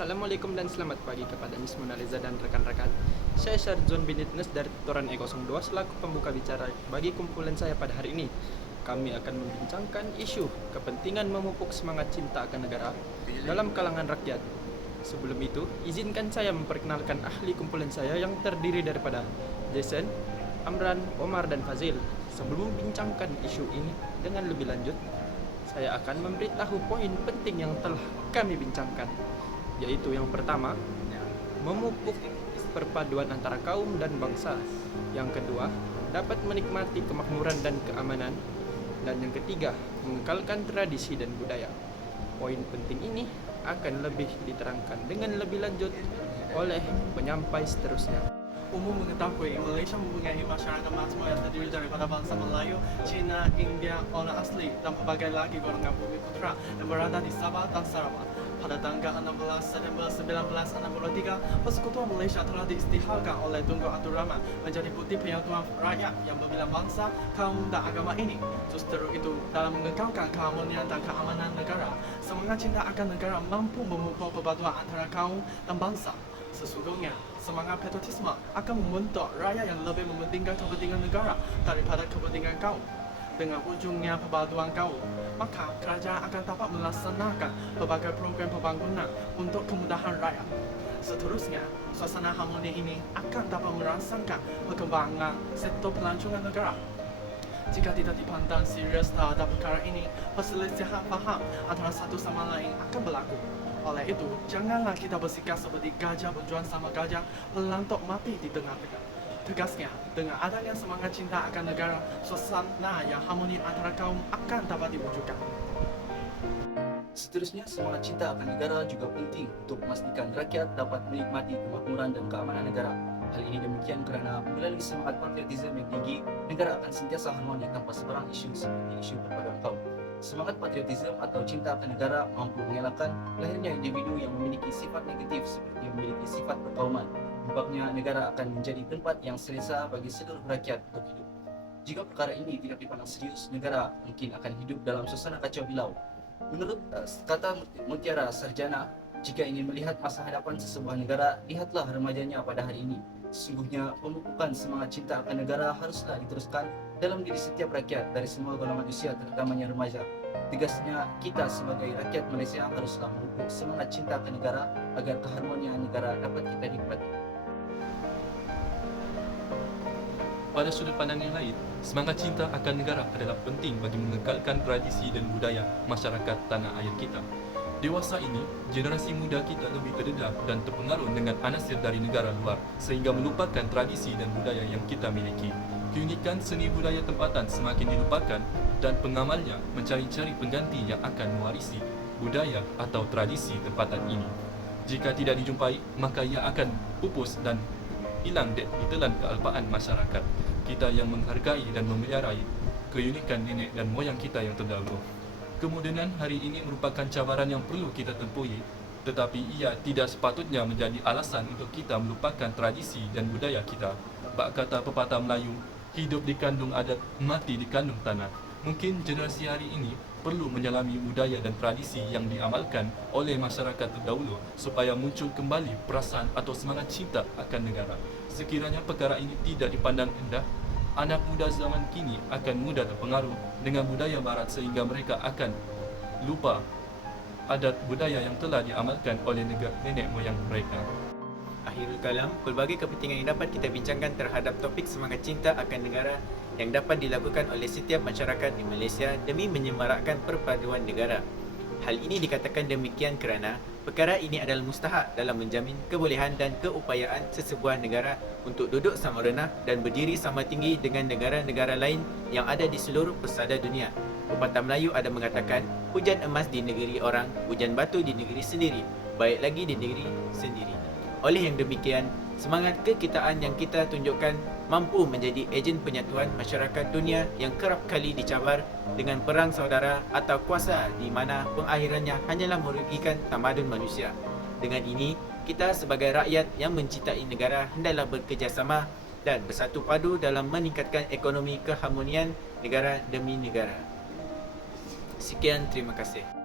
Assalamualaikum dan selamat pagi kepada Miss Mona Lisa dan rekan-rekan. Saya Syarjun bin Idnes dari Tutoran E02 selaku pembuka bicara bagi kumpulan saya pada hari ini. Kami akan membincangkan isu kepentingan memupuk semangat cinta akan negara dalam kalangan rakyat. Sebelum itu, izinkan saya memperkenalkan ahli kumpulan saya yang terdiri daripada Jason, Amran, Omar, dan Fazil. Sebelum membincangkan isu ini dengan lebih lanjut, saya akan memberitahu poin penting yang telah kami bincangkan, yaitu yang pertama, memupuk perpaduan antara kaum dan bangsa. Yang kedua, dapat menikmati kemakmuran dan keamanan. Dan yang ketiga, mengekalkan tradisi dan budaya. Poin penting ini akan lebih diterangkan dengan lebih lanjut oleh penyampai seterusnya. Umum mengetahui Malaysia mempunyai masyarakat makmur yang terdiri daripada bangsa Melayu, Cina, India, orang asli dan pelbagai lagi golongan bumi putra yang berada di Sabah dan Sarawak. Pada tanggal 16 September 1963, Persekutuan Malaysia telah diisytiharkan oleh Tunku Abdul Rahman menjadi bukti penyatuan rakyat yang berbilang bangsa, kaum dan agama ini. Justru itu, dalam mengekalkan keharmonian dan keamanan negara, semangat cinta akan negara mampu memupuk perpaduan antara kaum dan bangsa. Sesungguhnya, semangat patriotisme akan membentuk rakyat yang lebih mementingkan kepentingan negara daripada kepentingan kaum. Dengan wujudnya perpaduan kaum, maka kerajaan akan dapat melaksanakan berbagai program pembangunan untuk kemudahan rakyat. Seterusnya, suasana harmoni ini akan dapat merangsangkan perkembangan sektor pelancongan negara. Jika tidak dipandang serius terhadap perkara ini, perselisihan faham antara satu sama lain akan berlaku. Oleh itu, janganlah kita bersikap seperti gajah berjuang sama gajah melantok mati di tengah-tengah. Tegasnya, dengan adanya semangat cinta akan negara, suasana yang harmoni antara kaum akan dapat diwujudkan. Seterusnya, semangat cinta akan negara juga penting untuk memastikan rakyat dapat menikmati kemakmuran dan keamanan negara. Hal ini demikian kerana melalui semangat patriotisme yang tinggi, negara akan sentiasa harmoni tanpa sebarang isu seperti isu perpaduan kaum. Semangat patriotisme atau cinta akan negara mampu mengelakkan lahirnya individu yang memiliki sifat negatif seperti memiliki sifat perkauman. Sebabnya negara akan menjadi tempat yang selesa bagi seluruh rakyat untuk hidup. Jika perkara ini tidak dipandang serius, negara mungkin akan hidup dalam suasana kacau bilau. Menurut kata Mutiara Sarjana, jika ingin melihat masa hadapan sesebuah negara, lihatlah remajanya pada hari ini. Sesungguhnya pemupukan semangat cinta akan negara haruslah diteruskan dalam diri setiap rakyat dari semua golongan usia, terutamanya remaja. Tegasnya, kita sebagai rakyat Malaysia haruslah memupuk semangat cinta akan negara agar keharmonian negara dapat kita nikmati. Pada sudut pandang yang lain, semangat cinta akan negara adalah penting bagi mengekalkan tradisi dan budaya masyarakat tanah air kita. Dewasa ini, generasi muda kita lebih terdedah dan terpengaruh dengan anasir dari negara luar sehingga melupakan tradisi dan budaya yang kita miliki. Keunikan seni budaya tempatan semakin dilupakan dan pengamalnya mencari-cari pengganti yang akan mewarisi budaya atau tradisi tempatan ini. Jika tidak dijumpai, maka ia akan pupus dan hilang ditelan kealpaan masyarakat kita yang menghargai dan memeliharai keunikan nenek dan moyang kita yang terdahulu. Kemodenan hari ini merupakan cabaran yang perlu kita tempuhi, tetapi ia tidak sepatutnya menjadi alasan untuk kita melupakan tradisi dan budaya kita. Bak kata pepatah Melayu, hidup dikandung adat, mati dikandung tanah. Mungkin generasi hari ini perlu menyelami budaya dan tradisi yang diamalkan oleh masyarakat terdahulu supaya muncul kembali perasaan atau semangat cinta akan negara. Sekiranya perkara ini tidak dipandang rendah, anak muda zaman kini akan mudah terpengaruh dengan budaya barat sehingga mereka akan lupa adat budaya yang telah diamalkan oleh nenek moyang mereka. Akhirul kalam, pelbagai kepentingan yang dapat kita bincangkan terhadap topik semangat cinta akan negara yang dapat dilakukan oleh setiap masyarakat di Malaysia demi menyemarakkan perpaduan negara. Hal ini dikatakan demikian kerana perkara ini adalah mustahak dalam menjamin kebolehan dan keupayaan sesebuah negara untuk duduk sama rendah dan berdiri sama tinggi dengan negara-negara lain yang ada di seluruh pesada dunia. Pepatah Melayu ada mengatakan, hujan emas di negeri orang, hujan batu di negeri sendiri, baik lagi di negeri sendiri. Oleh yang demikian, semangat kekitaan yang kita tunjukkan mampu menjadi ejen penyatuan masyarakat dunia yang kerap kali dicabar dengan perang saudara atau kuasa di mana pengakhirannya hanyalah merugikan tamadun manusia. Dengan ini, kita sebagai rakyat yang mencintai negara hendaklah bekerjasama dan bersatu padu dalam meningkatkan ekonomi keharmonian negara demi negara. Sekian, terima kasih.